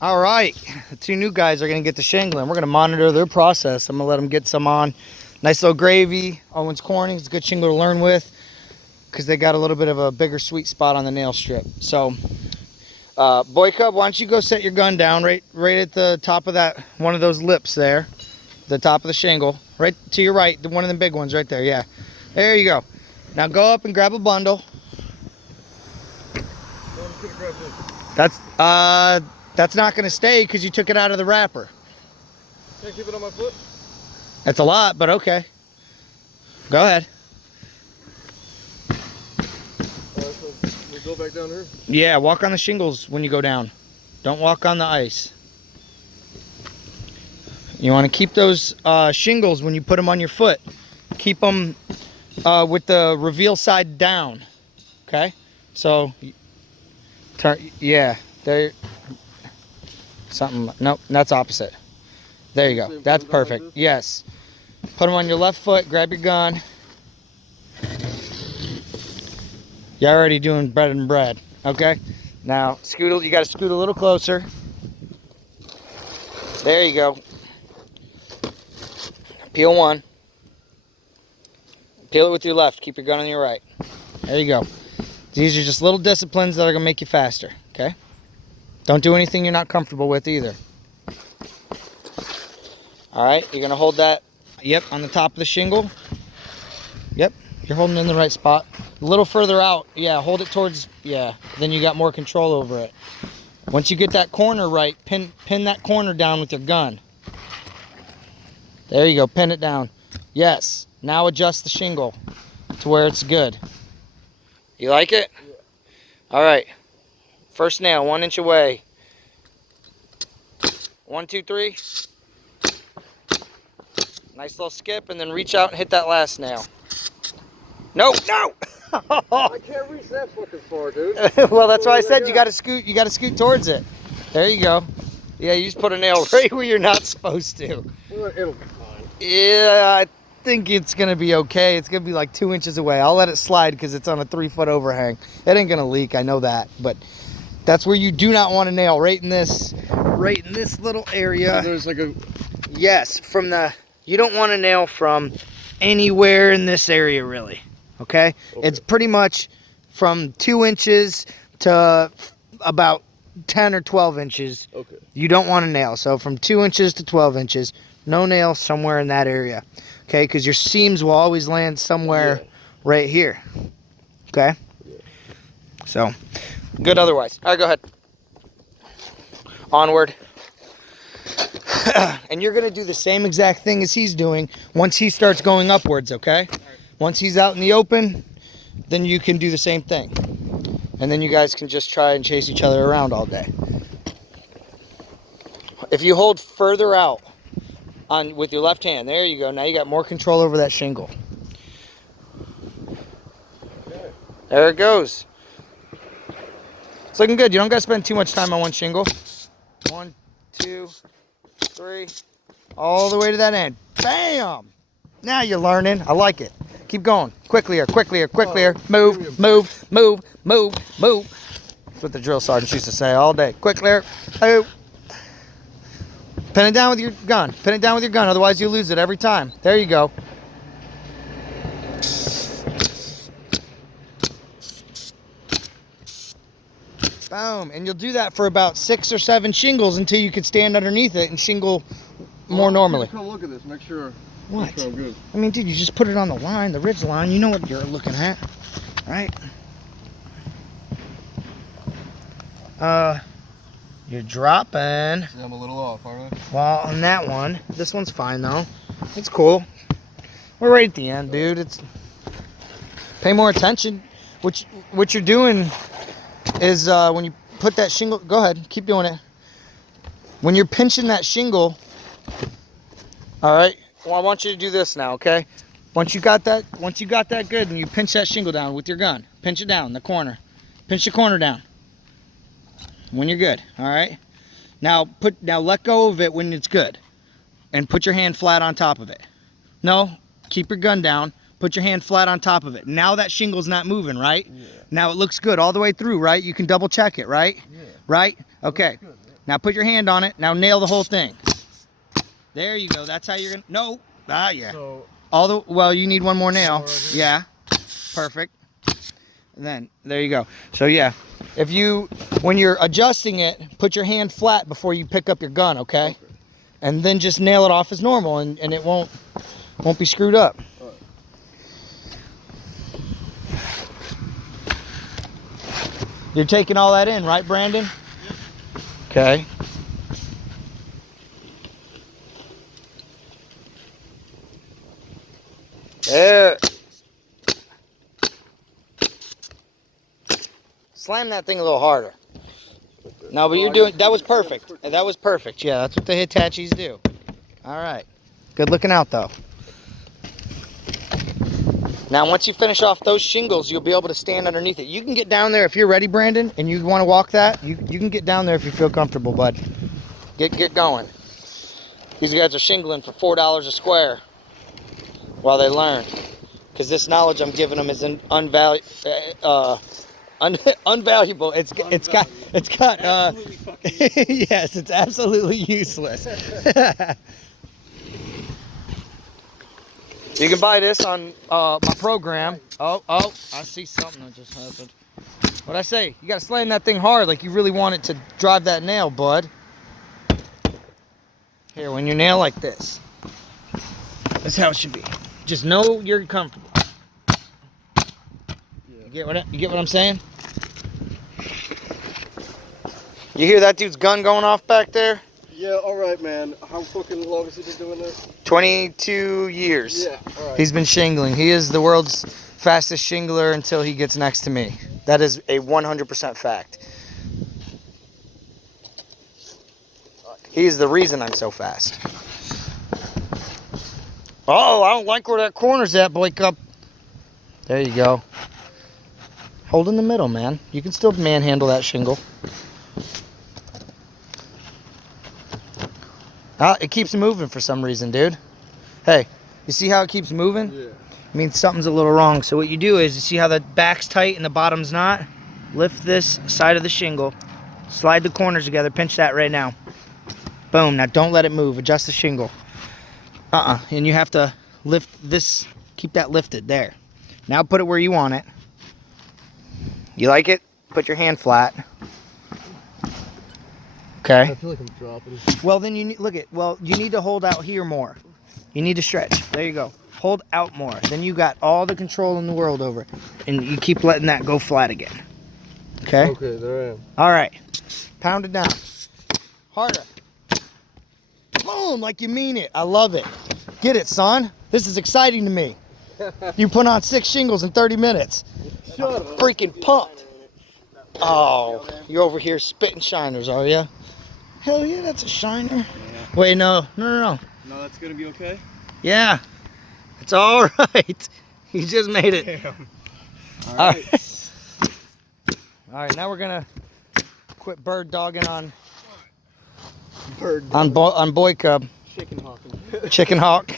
All right, the two new guys are going to get the shingling. We're going to monitor their process. I'm going to let them get some on. Nice little gravy. Owens Corning is a good shingle to learn with because they got a little bit of a bigger sweet spot on the nail strip. So, Boy Cub, why don't you go set your gun down right at the top of that, one of those lips there, the top of the shingle, right to your right, one of the big ones right there, yeah. There you go. Now go up and grab a bundle. That's not going to stay because you took it out of the wrapper. Can I keep it on my foot? That's a lot, but okay. Go ahead. So we go back down here? Yeah, walk on the shingles when you go down. Don't walk on the ice. You want to keep those shingles when you put them on your foot. Keep them with the reveal side down. Okay? So, turn, yeah, there. Something, nope, that's opposite. There you go. That's perfect. Yes. Put them on your left foot, grab your gun. You're already doing bread and bread. Okay? Now, scoot, you got to scoot a little closer. There you go. Peel one. Peel it with your left. Keep your gun on your right. There you go. These are just little disciplines that are going to make you faster. Okay? Don't do anything you're not comfortable with either. All right, you're gonna hold that, yep, on the top of the shingle. Yep, you're holding it in the right spot. A little further out, yeah, hold it towards, yeah, then you got more control over it. Once you get that corner right, pin that corner down with your gun. There you go, pin it down. Yes, now adjust the shingle to where it's good. You like it? Yeah. All right. First nail, 1 inch away. 1, 2, 3. Nice little skip, and then reach out and hit that last nail. No, no! I can't reach that fucking far, dude. Well, that's why I said you gotta scoot. You gotta scoot towards it. There you go. Yeah, you just put a nail right where you're not supposed to. It'll be fine. Yeah, I think it's gonna be okay. It's gonna be like 2 inches away. I'll let it slide because it's on a 3-foot overhang. It ain't gonna leak. I know that, but. That's where you do not want to nail, right in this little area. There's like a... Yes, from the, you don't want to nail from anywhere in this area really, okay? It's pretty much from 2 inches to about 10 or 12 inches. Okay. You don't want to nail, so from 2 inches to 12 inches, no nail somewhere in that area, okay? Because your seams will always land somewhere right here, okay? Yeah. So... Good otherwise. All right, go ahead. Onward. And you're going to do the same exact thing as he's doing once he starts going upwards, okay? Right. Once he's out in the open, then you can do the same thing. And then you guys can just try and chase each other around all day. If you hold further out on with your left hand, there you go. Now you got more control over that shingle. Okay. There it goes. It's looking good. You don't got to spend too much time on one shingle. 1, 2, 3, all the way to that end. Bam! Now you're learning. I like it. Keep going. Quicklier, quicklier, quicklier. Move, move, move, move, move. That's what the drill sergeants used to say all day. Quicklier. Move. Pin it down with your gun. Pin it down with your gun. Otherwise you lose it every time. There you go. Boom, and you'll do that for about 6 or 7 shingles until you can stand underneath it and shingle more normally. Come look at this, make sure. What? Make sure I'm good. I mean, dude, you just put it on the line, the ridge line. You know what you're looking at, right? You're dropping. See, I'm a little off, aren't I? Well, on that one, this one's fine though. It's cool. We're right at the end, dude. It's pay more attention. What you're doing is when you put that shingle, go ahead, keep doing it. When you're pinching that shingle, all right, well, I want you to do this now, okay? Once you got that good, and you pinch that shingle down with your gun, pinch it down, the corner. Pinch the corner down. When you're good, all right? Now let go of it when it's good. And put your hand flat on top of it. No, keep your gun down. Put your hand flat on top of it. Now that shingle's not moving, right? Yeah. Now it looks good all the way through, right? You can double check it, right? Yeah. Right? Okay. Good, yeah. Now put your hand on it. Now nail the whole thing. There you go. That's how you're gonna. No. Ah, yeah. So, Well, you need one more nail. right Yeah. Perfect. And then there you go. So yeah, when you're adjusting it, put your hand flat before you pick up your gun, okay? And then just nail it off as normal, and it won't be screwed up. Right. You're taking all that in, right, Brandon? Okay. There. Slam that thing a little harder. No, but you're doing, that was perfect. That was perfect. Yeah, that's what the Hitachis do. All right. Good looking out, though. Now, once you finish off those shingles, you'll be able to stand underneath it. You can get down there if you're ready, Brandon, and you want to walk that. You can get down there if you feel comfortable, bud. Get going. These guys are shingling for $4 a square while they learn. Because this knowledge I'm giving them is unvaluable. It's got yes, it's absolutely useless. You can buy this on my program. Oh, I see something that just happened. What'd I say? You gotta slam that thing hard like you really want it to drive that nail, bud. Here, when you nail like this. That's how it should be. Just know you're comfortable. You get what I'm saying? You hear that dude's gun going off back there? Yeah, alright, man. How fucking long has he been doing this? 22 years. Yeah, alright. He's been shingling. He is the world's fastest shingler until he gets next to me. That is a 100% fact. He is the reason I'm so fast. Oh, I don't like where that corner's at, boy cup. There you go. Hold in the middle, man. You can still manhandle that shingle. It keeps moving for some reason, dude. Hey, you see how it keeps moving? Yeah. It means something's a little wrong. So what you do is, you see how the back's tight and the bottom's not? Lift this side of the shingle. Slide the corners together. Pinch that right now. Boom. Now don't let it move. Adjust the shingle. And you have to lift this. Keep that lifted. There. Now put it where you want it. You like it? Put your hand flat. Okay. I feel like I'm dropping. Well, then you need, you need to hold out here more. You need to stretch. There you go. Hold out more. Then you got all the control in the world over it. And you keep letting that go flat again. Okay? Okay, there I am. All right. Pound it down. Harder. Boom, like you mean it. I love it. Get it, son. This is exciting to me. You put on 6 shingles in 30 minutes. Shut up. Freaking pumped. Oh, you're over here spitting shiners, are you? Hell yeah, that's a shiner. Yeah. Wait, no. No, that's gonna be okay? Yeah, it's all right. You just made it. Damn. All right. All right, now we're gonna quit bird dogging on boy cub. Chicken hawking. Chicken hawk.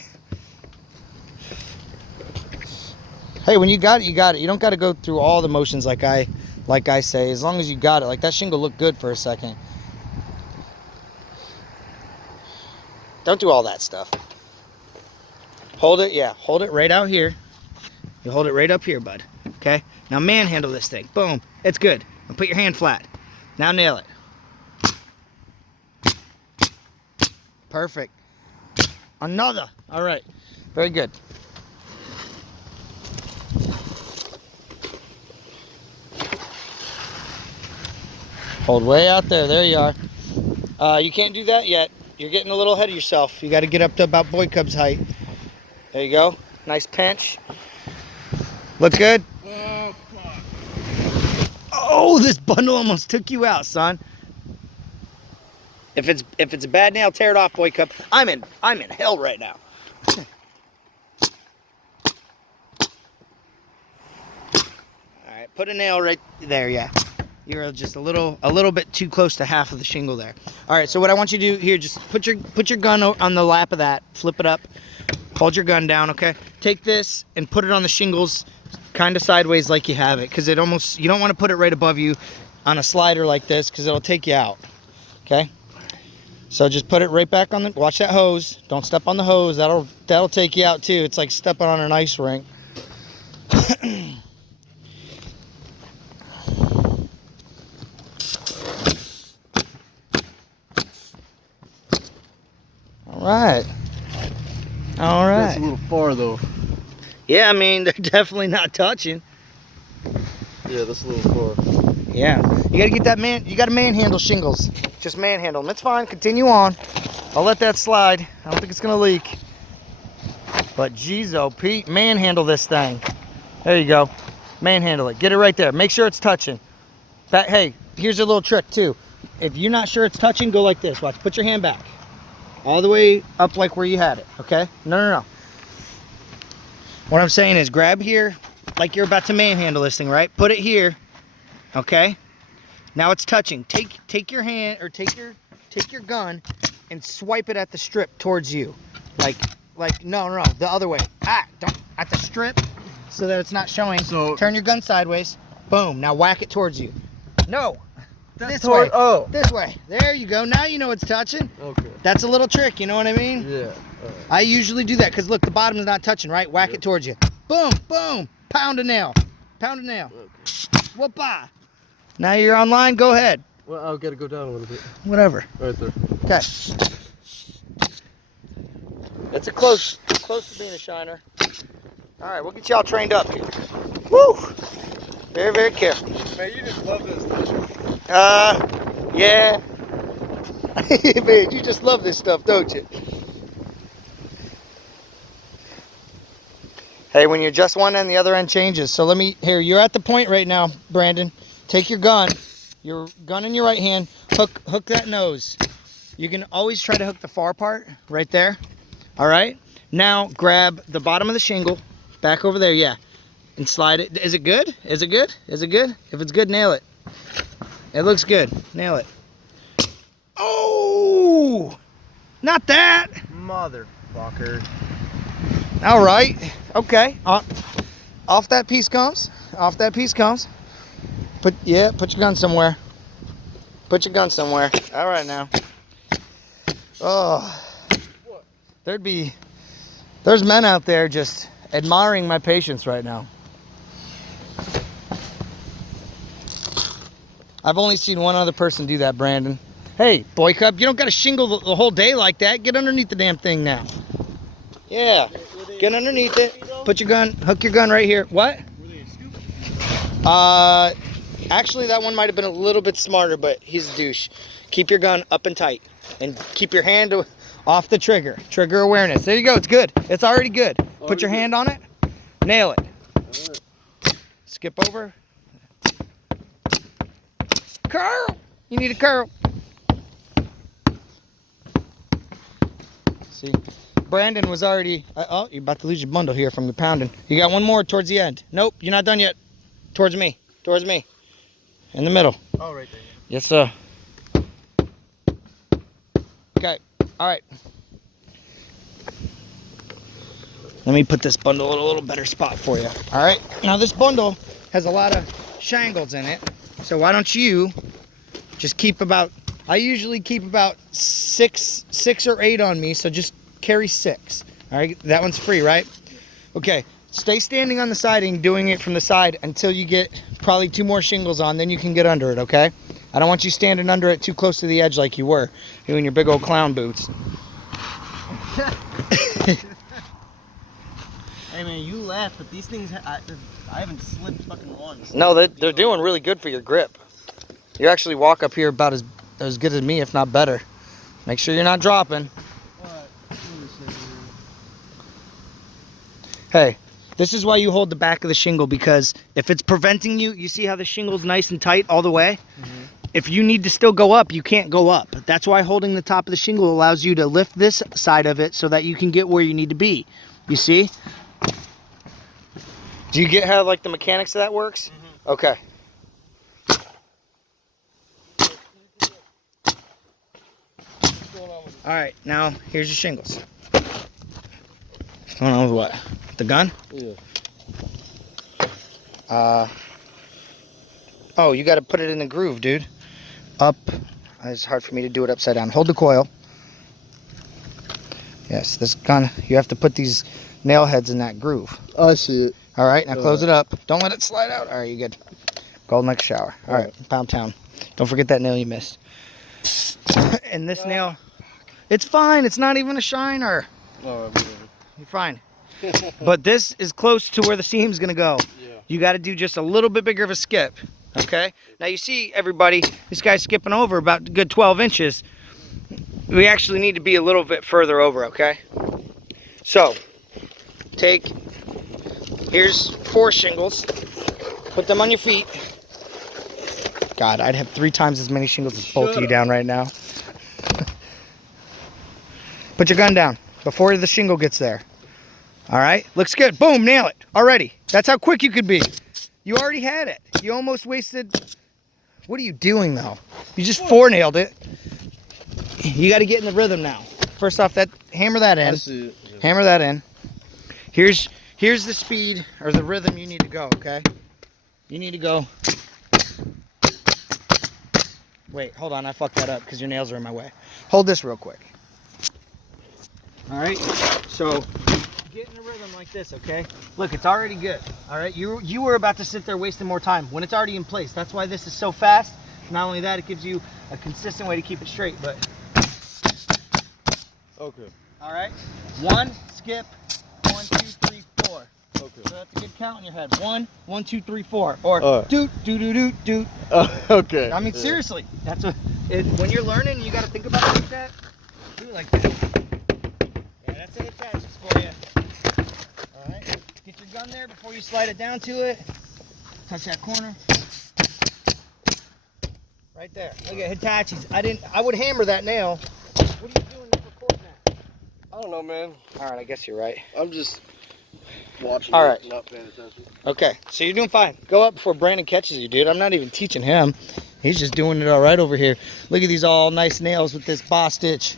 Hey, when you got it, you got it. You don't got to go through all the motions like I say. As long as you got it, like that shingle looked good for a second. Don't do all that stuff. Hold it, yeah. Hold it right out here. You hold it right up here, bud. Okay? Now manhandle this thing. Boom. It's good. Now put your hand flat. Now nail it. Perfect. Another. All right. Very good. Hold way out there. There you are. You can't do that yet. You're getting a little ahead of yourself. You got to get up to about boy cub's height. There you go. Nice pinch. Look good? Oh, fuck. Oh, this bundle almost took you out, son. If it's a bad nail, tear it off, boy cub. I'm in hell right now. All right, put a nail right there, yeah. You're just a little bit too close to half of the shingle there. All right, so what I want you to do here, just put your gun on the lap of that, flip it up, hold your gun down, okay? Take this and put it on the shingles kind of sideways like you have it, because you don't want to put it right above you on a slider like this, because it'll take you out, okay? So just put it right back on the, watch that hose. Don't step on the hose. That'll take you out too. It's like stepping on an ice rink. All right. All right. That's a little far though. Yeah, I mean, they're definitely not touching. Yeah, that's a little far. Yeah. You gotta get that you gotta manhandle shingles. Just manhandle them. It's fine. Continue on. I'll let that slide. I don't think it's gonna leak. But geez, oh, Pete, manhandle this thing. There you go. Manhandle it. Get it right there. Make sure it's touching. Hey, here's a little trick too. If you're not sure it's touching, go like this. Watch. Put your hand back. All the way up like where you had it. Okay? No. What I'm saying is grab here like you're about to manhandle this thing, right? Put it here. Okay? Now it's touching. Take your hand or take your gun and swipe it at the strip towards you. Like no, the other way. Don't at the strip so that it's not showing. So turn your gun sideways. Boom. Now whack it towards you. No. This way. Oh. This way. There you go. Now you know it's touching. Okay. That's a little trick, you know what I mean? Yeah. Right. I usually do that because look, the bottom's not touching, right? Whack it towards you. Boom, boom. Pound a nail. Pound a nail. Okay. Whoop-ah. Now you're online. Go ahead. Well, I'll gotta go down a little bit. Whatever. Right there. Okay. It's close to being a shiner. All right, we'll get y'all trained up here. Woo! Very, very careful. Man, you just love this, don't you? Yeah. Man, you just love this stuff, don't you? Hey, when you adjust one end, the other end changes. So you're at the point right now, Brandon. Take your gun in your right hand, hook that nose. You can always try to hook the far part right there. All right? Now grab the bottom of the shingle, back over there, yeah. And slide it. Is it good? Is it good? Is it good? If it's good, nail it. It looks good. Nail it. Oh! Not that! Motherfucker. All right. Okay. Off that piece comes. Off that piece comes. Put your gun somewhere. Put your gun somewhere. All right now. Oh. What? There's men out there just admiring my patience right now. I've only seen one other person do that, Brandon. Hey, boy cub, you don't got to shingle the whole day like that. Get underneath the damn thing now. Yeah. Get underneath it. Put your gun, hook your gun right here. What? Were they a scoop? Actually, that one might have been a little bit smarter, but he's a douche. Keep your gun up and tight. And keep your hand off the trigger. Trigger awareness. There you go. It's good. It's already good. Put your hand on it. Nail it. Right. Skip over. Curl. You need a curl. See, Brandon was already. Oh, you're about to lose your bundle here from the pounding. You got one more towards the end. Nope, you're not done yet. Towards me. Towards me. In the middle. Oh, right there. Yes, sir. Okay. All right. Let me put this bundle in a little better spot for you. All right. Now this bundle has a lot of shingles in it. So why don't you just keep about, I usually keep about six or 8 on me. So just carry 6. All right. That one's free, right? Okay. Stay standing on the siding, doing it from the side until you get probably 2 more shingles on. Then you can get under it. Okay. I don't want you standing under it too close to the edge like you were doing your big old clown boots. Hey man, you laugh, but these things, I haven't slipped fucking once. No, they're doing really good for your grip. You actually walk up here about as good as me, if not better. Make sure you're not dropping. Hey, this is why you hold the back of the shingle, because if it's preventing you, you see how the shingle's nice and tight all the way? Mm-hmm. If you need to still go up, you can't go up. That's why holding the top of the shingle allows you to lift this side of it so that you can get where you need to be. You see? Do you get how like the mechanics of that works? Mm-hmm. Okay. All right, now here's your shingles. What's going on with what? The gun? Yeah. Oh, you got to put it in the groove, dude. Up. It's hard for me to do it upside down. Hold the coil. Yes, this gun, you have to put these nail heads in that groove. I see it. All right, now close it up. Don't let it slide out. All right, you good. Golden next shower. All right, Pound Town. Don't forget that nail you missed. And this nail, it's fine. It's not even a shiner. All right, whatever. You're fine. But this is close to where the seam's gonna go. Yeah. You got to do just a little bit bigger of a skip. Okay. Now you see, everybody, this guy's skipping over about a good 12 inches. We actually need to be a little bit further over. Okay. So, here's 4 shingles. Put them on your feet. God, I'd have 3 times as many shingles as both of you down right now. Put your gun down before the shingle gets there. All right, looks good. Boom, nail it already. That's how quick you could be. You already had it. You almost wasted. What are you doing though? You just 4-nailed it. You got to get in the rhythm now. First off, hammer that in. I see it. Yeah. Hammer that in. Here's the speed or the rhythm you need to go. Okay, you need to go. Wait, hold on. I fucked that up because your nails are in my way. Hold this real quick. All right. So get in a rhythm like this, okay? Look, it's already good. All right. You were about to sit there wasting more time when it's already in place. That's why this is so fast. Not only that, it gives you a consistent way to keep it straight. But Okay. all right. 1 skip. 1, 2, 3, 4. Okay. So that's a good count in your head. 1, 1, 2, 3, 4. Or doot, doot, doot, doot, doot. Okay. I mean, seriously, that's when you're learning, you got to think about it like that. Do it like that. Yeah, that's it attaches for you. All right, get your gun there before you slide it down to it. Touch that corner. Right there. Look at Hitachi's. I would hammer that nail. What are you doing recording that? I don't know, man. All right, I guess you're right. I'm just watching. All right. Not paying attention. Okay, so you're doing fine. Go up before Brandon catches you, dude. I'm not even teaching him. He's just doing it all right over here. Look at these all nice nails with this boss stitch.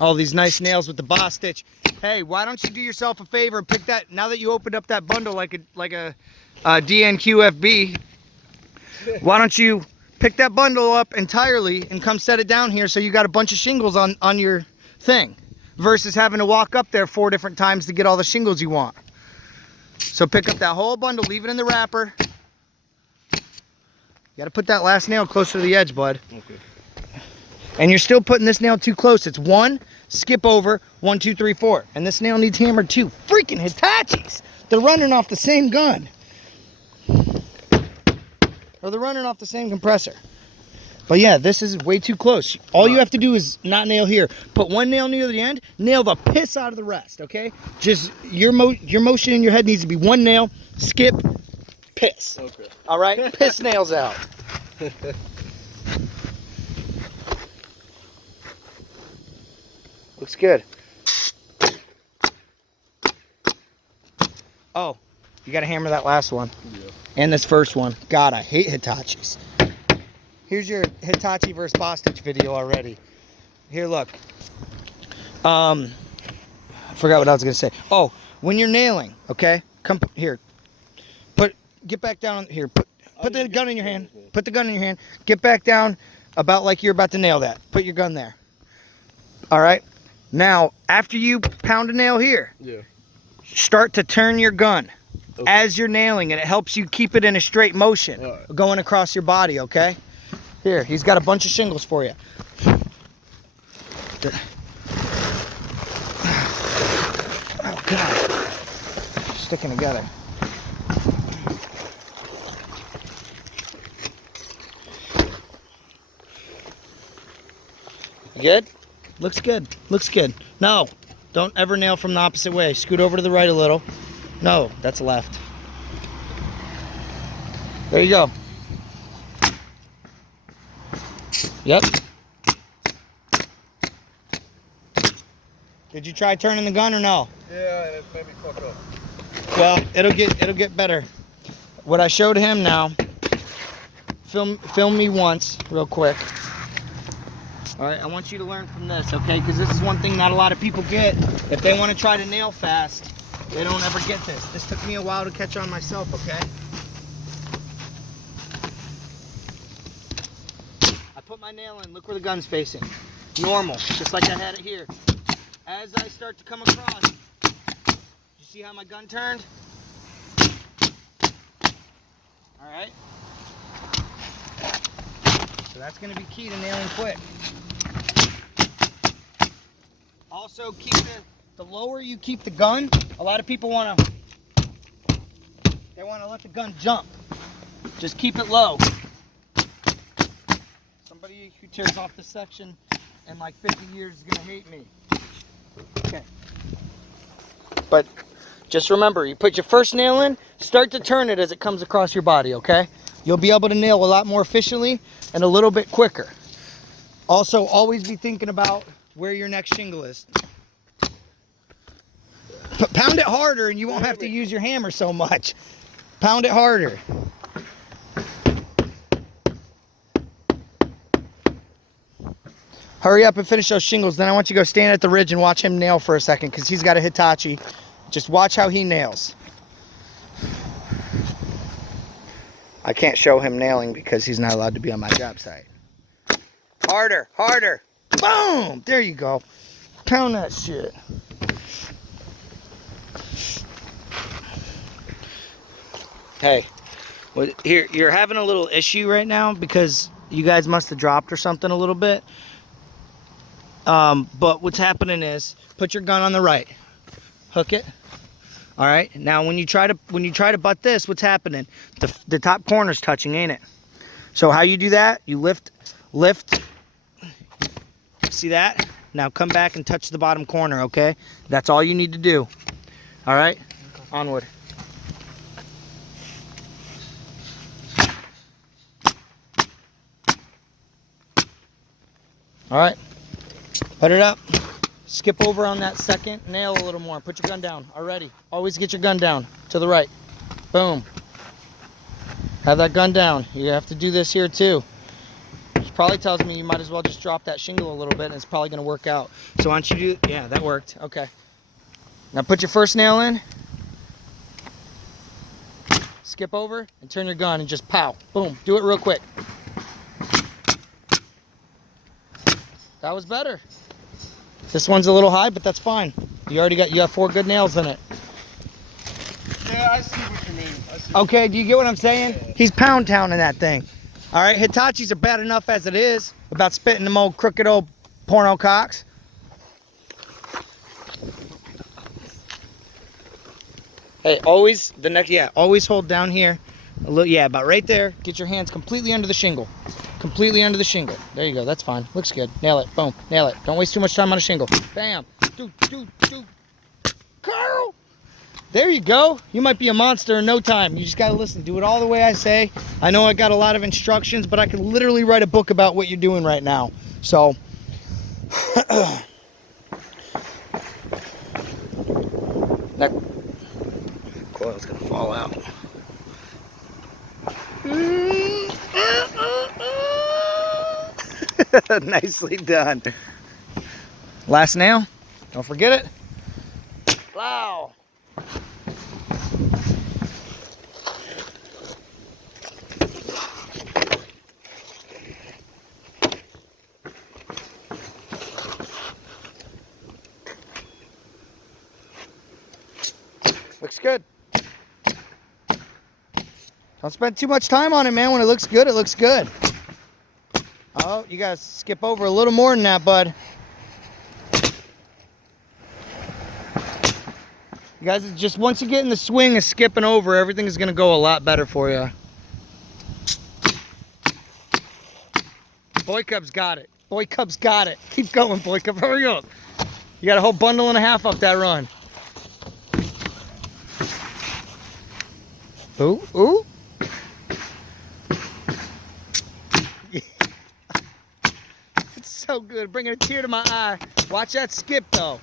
All these nice nails with the boss stitch. Hey, why don't you do yourself a favor and pick that, now that you opened up that bundle like a DNQFB, why don't you pick that bundle up entirely and come set it down here so you got a bunch of shingles on your thing versus having to walk up there 4 different times to get all the shingles you want. So pick up that whole bundle, leave it in the wrapper. You got to put that last nail closer to the edge, bud. Okay. And you're still putting this nail too close. It's 1, skip over, 1, 2, 3, 4. And this nail needs hammered too. Freaking Hitachis. They're running off the same gun. Or they're running off the same compressor. But yeah, this is way too close. All you have to do is not nail here. Put 1 nail near the end, nail the piss out of the rest, okay? Just your motion in your head needs to be 1 nail, skip, piss. Okay. All right? Piss nails out. Looks good. Oh, you got to hammer that last one. Yeah. And this first one. God, I hate Hitachis. Here's your Hitachi versus boss stitch video already. Here, look. I forgot what I was going to say. Oh, when you're nailing, okay? Come here. Get back down here. Put the gun in your hand. Put the gun in your hand. Get back down about like you're about to nail that. Put your gun there. All right? Now, after you pound a nail here, start to turn your gun as you're nailing it. It helps you keep it in a straight motion going across your body, okay? Here, he's got a bunch of shingles for you. Oh, God. Sticking together. Good? Looks good. Looks good. No, don't ever nail from the opposite way. Scoot over to the right a little. No, that's left. There you go. Yep. Did you try turning the gun or no? Yeah, and it made me fuck up. Well, it'll get better. What I showed him now. Film me once, real quick. All right, I want you to learn from this, okay? Because this is one thing not a lot of people get. If they want to try to nail fast, they don't ever get this. This took me a while to catch on myself, okay? I put my my nail in. Look where the gun's facing. Normal, just like I had it here. As I start to come across, you see how my gun turned? All right. So that's going to be key to nailing quick. Also, keep the lower you keep the gun. A lot of people want to let the gun jump. Just keep it low. Somebody who tears off this section in like 50 years is going to hate me. Okay. But just remember, you put your first nail in, start to turn it as it comes across your body, okay? You'll be able to nail a lot more efficiently and a little bit quicker. Also, always be thinking about where your next shingle is. Pound it harder and you won't have to use your hammer so much. Pound it harder. Hurry up and finish those shingles. Then I want you to go stand at the ridge and watch him nail for a second because he's got a Hitachi. Just watch how he nails. I can't show him nailing because he's not allowed to be on my job site. Harder, harder. Boom! There you go. Pound that shit. Hey, well, here you're having a little issue right now because you guys must have dropped or something a little bit. But what's happening is put your gun on the right, hook it. All right. Now when you try to butt this, what's happening? The top corner's touching, ain't it? So how you do that? You lift. See that? Now come back and touch the bottom corner. Okay. That's all you need to do. All right. Onward. All right. Put it up. Skip over on that second nail a little more. Put your gun down. Already. Always get your gun down to the right. Boom. Have that gun down. You have to do this here too. Which probably tells me you might as well just drop that shingle a little bit and it's probably going to work out. So why don't you do, yeah, that worked. Okay. Now put your first nail in. Skip over and turn your gun and just pow. Boom. Do it real quick. That was better. This one's a little high, but that's fine. You have 4 good nails in it. Yeah, I see what you mean. Okay, do you get what I'm saying? Yeah. He's pound town in that thing. All right, Hitachis are bad enough as it is about spitting them old crooked old porno cocks. Hey, always always hold down here. A little, yeah, about right there. Get your hands completely under the shingle. Completely under the shingle. There you go. That's fine. Looks good. Nail it. Boom. Nail it. Don't waste too much time on a shingle. Bam. Do. Carl! There you go. You might be a monster in no time. You just got to listen. Do it all the way I say. I know I got a lot of instructions, but I could literally write a book about what you're doing right now. So, that coil's going to fall out. Nicely done. Last nail. Don't forget it. Plow. Looks good. Don't spend too much time on it, man. When it looks good, it looks good. Oh, you gotta skip over a little more than that, bud. You guys, just once you get in the swing of skipping over, everything is gonna go a lot better for you. Boy Cub's got it. Boy Cub's got it. Keep going, Boy Cub. Hurry up. You got a whole bundle and a half up that run. Ooh, ooh. It's so good, bringing a tear to my eye. Watch that skip though.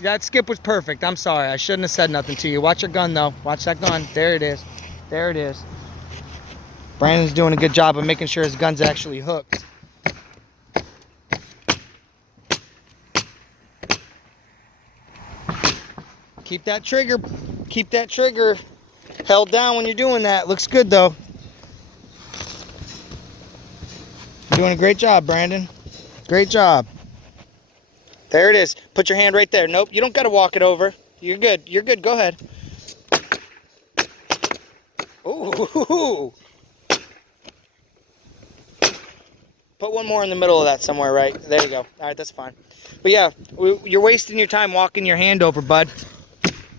That skip was perfect. I'm sorry, I shouldn't have said nothing to you. Watch your gun though. Watch that gun. There it is. There it is. Brandon's doing a good job of making sure his gun's actually hooked. Keep that trigger held down when you're doing that. Looks good though. Doing a great job, Brandon. Great job. There it is. Put your hand right there. Nope, you don't got to walk it over. You're good. You're good. Go ahead. Ooh. Put one more in the middle of that somewhere, right? There you go. All right, that's fine. But yeah, you're wasting your time walking your hand over, bud.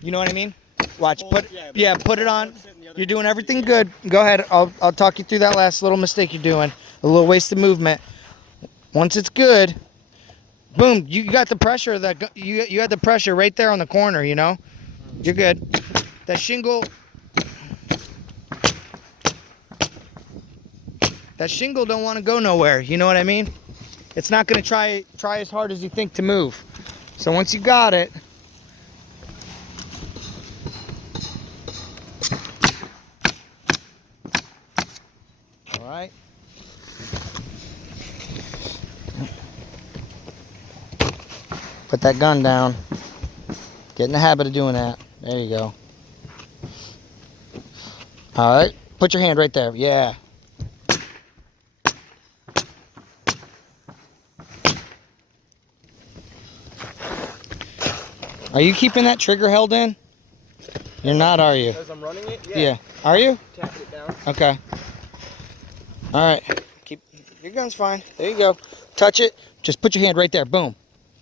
You know what I mean? Watch. Put it on. You're doing everything good. Go ahead. I'll talk you through that last little mistake you're doing. A little waste of movement. Once it's good, boom. You got the pressure. You had the pressure right there on the corner. You know. You're good. That shingle. That shingle don't want to go nowhere. You know what I mean? It's not going to try as hard as you think to move. So once you got it, all right. Put that gun down. Get in the habit of doing that. There you go. All right. Put your hand right there. Yeah. Are you keeping that trigger held in? You're not, are you? As I'm running it? Yeah. Are you? Tap it down. Okay. All right. Keep your gun's fine. There you go. Touch it. Just put your hand right there. Boom.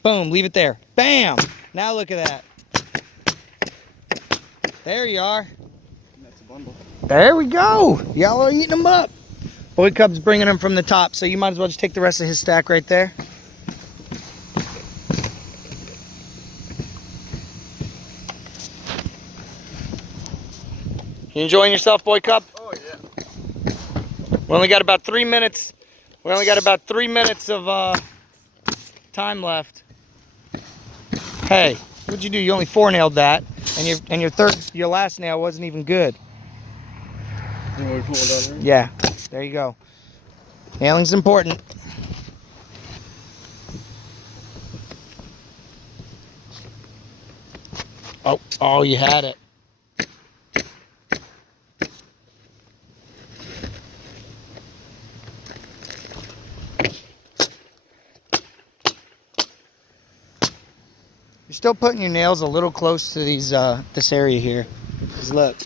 Boom. Leave it there. Bam. Now look at that. There you are. That's a bundle. There we go. Y'all are eating them up. Boy Cub's bringing them from the top, so you might as well just take the rest of his stack right there. You enjoying yourself, Boy Cub? Oh, yeah. We only got about 3 minutes. We only got about 3 minutes of time left. Hey, what'd you do? You only 4-nailed that, and your last nail wasn't even good. You want me to pull it down here? Yeah, there you go. Nailing's important. Oh, you had it. You're still putting your nails a little close to these this area here. Just look.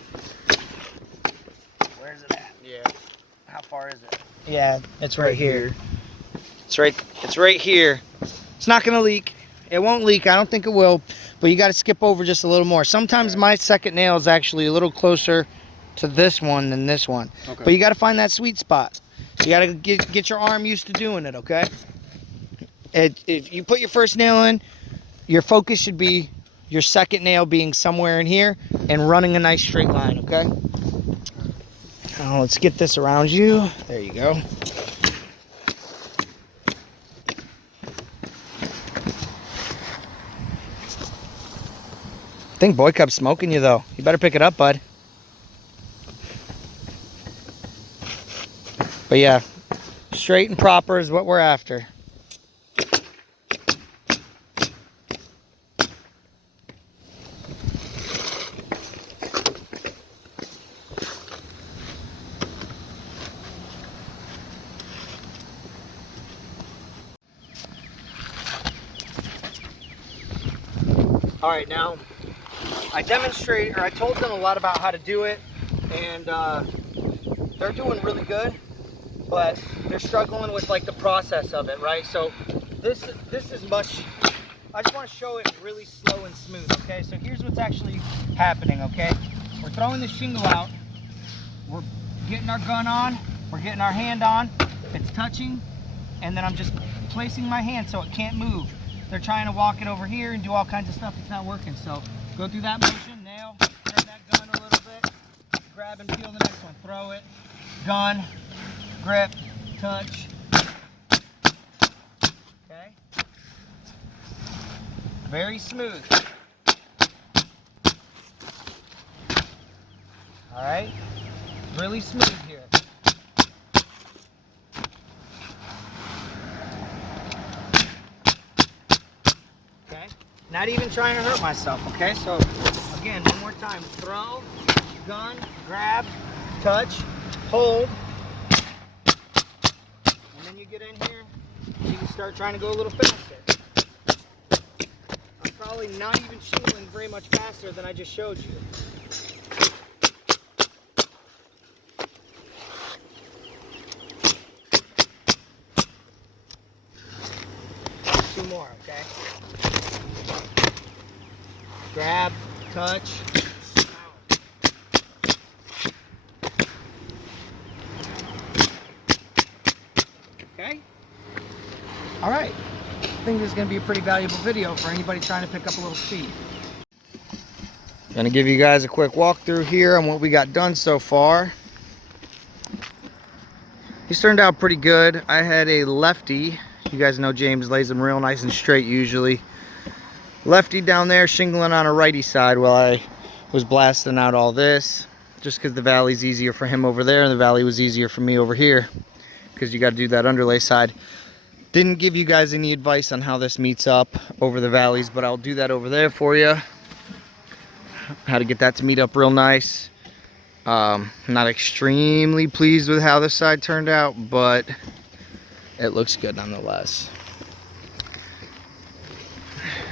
Where's it at? Yeah. How far is it? Yeah, it's right here. It's right here. It's not gonna leak. It won't leak. I don't think it will. But you got to skip over just a little more. Sometimes my second nail is actually a little closer to this one than this one. Okay. But you got to find that sweet spot. You got to get your arm used to doing it. Okay. If you put your first nail in, your focus should be your second nail being somewhere in here and running a nice straight line. Okay. Now let's get this around you. There you go. I think Boy Cub's smoking you though. You better pick it up, bud. But yeah, straight and proper is what we're after. All right, now I told them a lot about how to do it, and they're doing really good, but they're struggling with like the process of it, right? So this is much, I just want to show it really slow and smooth, okay? So here's what's actually happening, okay? We're throwing the shingle out, we're getting our gun on, we're getting our hand on, it's touching, and then I'm just placing my hand so it can't move. They're trying to walk it over here and do all kinds of stuff. It's not working. So go through that motion, nail, turn that gun a little bit, grab and peel the next one, throw it, gun, grip, touch. Okay? Very smooth. All right? Really smooth here. Not even trying to hurt myself, okay? So, again, one more time. Throw, gun, grab, touch, hold, and then you you get in here, you can start trying to go a little faster. I'm probably not even shingling very much faster than I just showed you. Two more, okay? Grab, touch. Okay? All right. I think this is going to be a pretty valuable video for anybody trying to pick up a little speed. Going to give you guys a quick walkthrough here on what we got done so far. These turned out pretty good. I had a lefty. You guys know James lays them real nice and straight usually. Lefty down there shingling on a righty side while I was blasting out all this. Just because the valley's easier for him over there and the valley was easier for me over here. Because you got to do that underlay side. Didn't give you guys any advice on how this meets up over the valleys, but I'll do that over there for you. How to get that to meet up real nice. Not extremely pleased with how this side turned out, but it looks good nonetheless.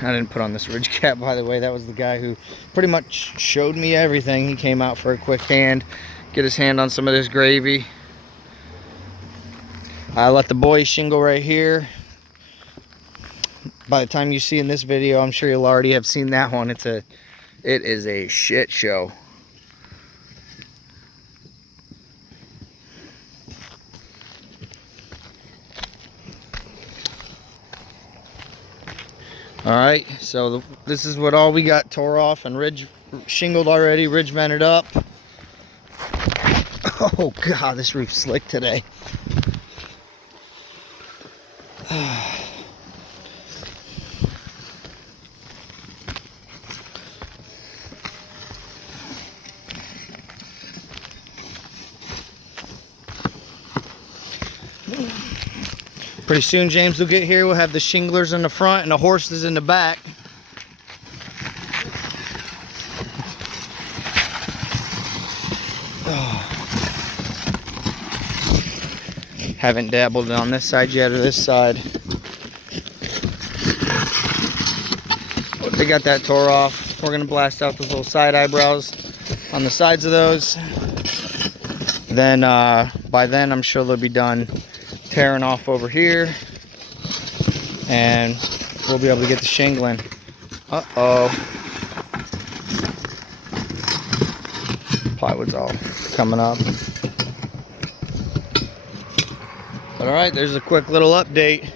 I didn't put on this ridge cap, by the way. That was the guy who pretty much showed me everything. He came out for a quick hand, get his hand on some of this gravy. I let the boys shingle right here. By the time you see in this video, I'm sure you'll already have seen that one. It is a shit show. Alright, so this is what all we got tore off and ridge shingled already, ridge vented up. Oh god, this roof's slick today. Pretty soon James will get here. We'll have the shinglers in the front and the horses in the back. Oh. Haven't dabbled on this side yet or this side. They got that tore off. We're going to blast out those little side eyebrows on the sides of those. Then by then I'm sure they'll be done tearing off over here, and we'll be able to get the shingling. Plywood's all coming up. But all right, there's a quick little update.